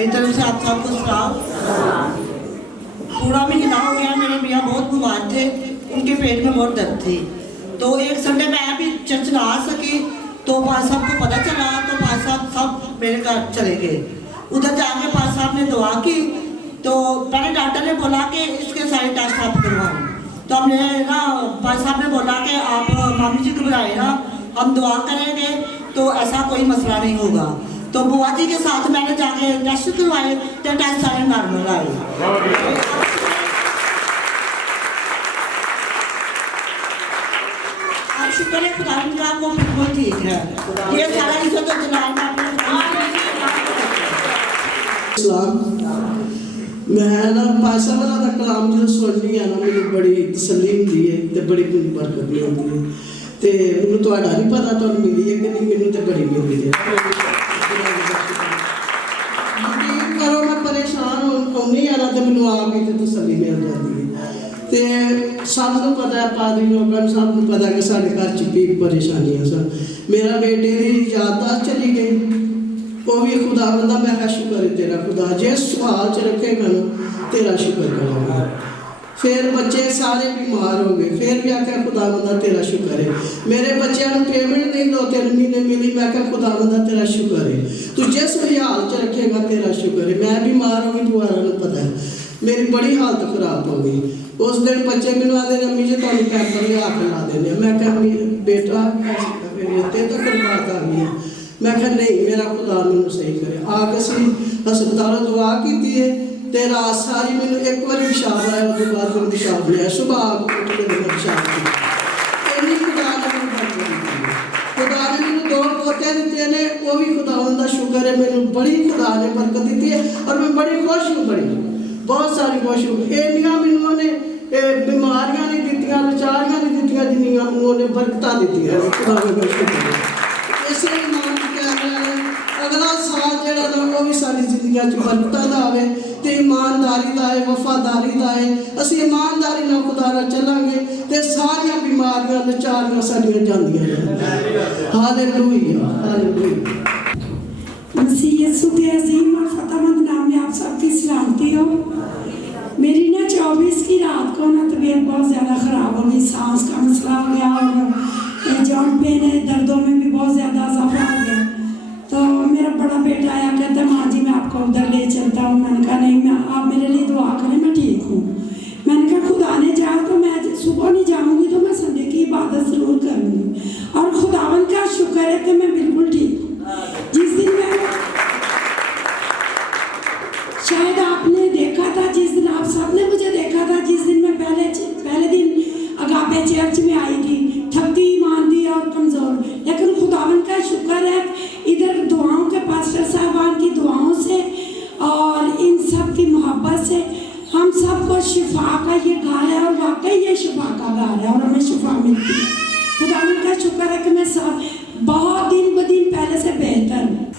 मेरी तरफ से आप सबको सलाम। पूरा महीना हो गया, मेरे मियाँ बहुत बीमार थे, उनके पेट में बहुत दर्द थी। तो एक संडे मैं भी चर्च ना आ सकी, तो पास साहब को पता चला, तो पास साहब सब मेरे घर चले गए। उधर जाके पास साहब ने दुआ की, तो पहले डॉक्टर ने बोला कि इसके सारे टेस्ट आप करवाएं। तो हमने ना पास साहब ने बोला कि आप मामी जी को बुलाए ना, हम दुआ करेंगे तो ऐसा कोई मसला नहीं होगा। तो बुआ जी के साथ मैंने जाके टेस्ट करवाए, तो टेस्ट सारे नॉर्मल आए। शुक्र है खुदा का, वो बिल्कुल ठीक है। ये सारा इज्जत तो जलाल मैं ना पासा वाला दा कलाम जो सुननी है ना, मुझे बड़ी तसल्ली होती है ते बड़ी बरकत होती है। ते मैनूं तुहाडा नहीं पता तुहानूं मिली है कि नहीं, मैनूं ते बड़ी मिली है। यकीन करो मैं परेशान होनी आ ना, ते मैनूं आप ही ते तसल्ली मिल जाती है। ते सबनूं पता है, पादरी लोगों सबनूं पता है कि साढ़े घर च भी परेशानियां सन। मेरा बेटे की याददाश्त चली गई, वो भी खुदा बंदा, मैं कहा शुक्र है तेरा खुदा, जिस हाल च रखेगा ना तेरा शुक्र करूँगा। फिर बच्चे सारे बीमार हो गए, फिर भी आख्या खुदा बंदा तेरा शुक्र है। मेरे बच्चों को पेमेंट नहीं 2-3 महीने मिली, मैं कहा खुदा बंदा तेरा शुक्र है, तू जिस हाल च रखेगा तेरा शुक्र है। मैं बीमार हो गई, तुम्हारा नहीं पता है, मेरी बड़ी हालत खराब हो गई। उस दिन बच्चे मैंने आते अम्मी जी तुम पैपर लिया के ला देने, मैं क्या बेटा ते तो फिर बात आ गई है। मैं क्या नहीं, मेरा खुदा मैनू सही करे। आके असी हस्पतालों दुआ की है, ते रात सारी मैनू एक बार पेशाब आया, उसके बाद फिर पेशाब लिया, सुबह आके उठ के पेशाब किया। इन्नी खुदा ने खुदा ने मैनू 2 पोते दिते ने, वो भी खुदावन दा शुक्र है, मैनू बड़ी खुदा ने बरकत दी है और मैं बड़ी खुश हूँ, बड़ी बहुत सारी खुश हूँ। इन्नियां मैनू ने बीमारियां नहीं दित्तियां, लाचारियां नहीं दित्तियां, जिन्नियां उन्होंने बरकतां दित्तियां। इसे ईमान अगला साल जड़ा ना वो भी सारी जिंदगी बरकतां दा आवे ते ईमानदारी दा है, वफादारी दा है। असीं ईमानदारी नाल खुदा नाल चलांगे ते सारियां बीमारियां लाचारियां साडियां जांदियां ने। Hallelujah hallelujah. मसीह यीशु के अजीम और फतेहमंद नाम में आप सबकी सलामती हो। मेरी ना 24 की रात को ना तबीयत बहुत ज़्यादा ख़राब हो गई, सांस का मसला हो गया और जॉइंट पेन है, दर्दों में भी बहुत ज़्यादा इजाफा हो गया। तो मेरा बड़ा बेटा आया, कहता माँ जी मैं आपको उधर ले चलता हूँ। मैंने कहा नहीं, मैं आप मेरे लिए दुआ करें, मैं ठीक हूँ। मैंने कहा खुदा ने चाहा तो मैं सुबह नहीं जाऊँगी, तो मैं संडे की इबादत ज़रूर करूँगी। और खुदावन का शुक्र है कि मैं बिल्कुल ठीक हूँ। जिस दिन मैं शायद आपने देखा था, जिस दिन आप सबने मुझे देखा था, जिस दिन मैं पहले दिन अगापे चर्च में आई थी, थकी मांदी और कमज़ोर, लेकिन खुदावन का शुक्र है इधर दुआओं के पास्टर साहबान की दुआओं से और इन सब की मोहब्बत से हम सबको शिफा का ये घर है, और वाकई ये शिफा का घर है और हमें शिफा मिलती है। खुदावन का शुक्र है कि मैं सब बहुत दिन ब दिन पहले से बेहतर हूँ।